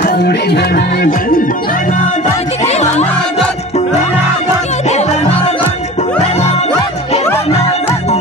खौडी धनाधन धनाधन ए धनाधन धनाधन ए धनाधन धनाधन ए धनाधन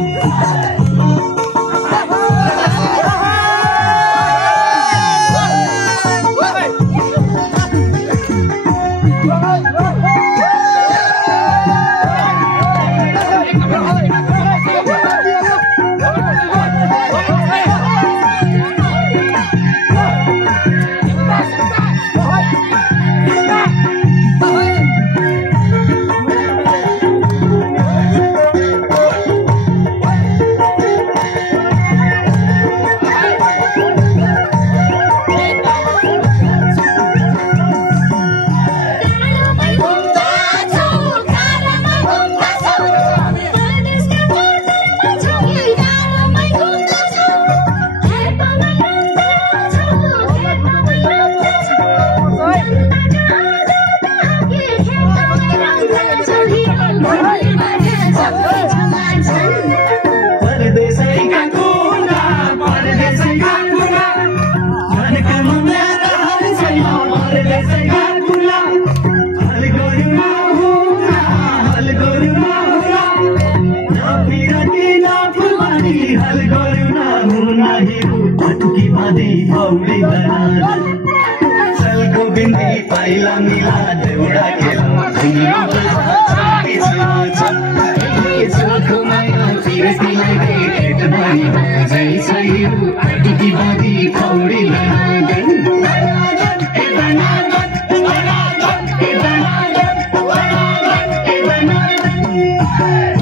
चलको बिन्दी पाइला मिला देउडा खेला चोखो माया फिरतीलाई भेट भयो जैसैहरू आटुकी बाँधी खौडी धनाधन धनाधन ए धनाधन धनाधन ए धनाधन धनाधन ए धनाधन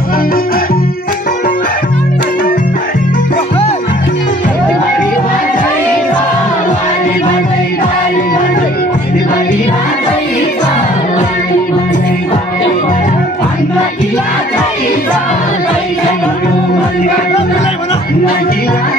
Nagila,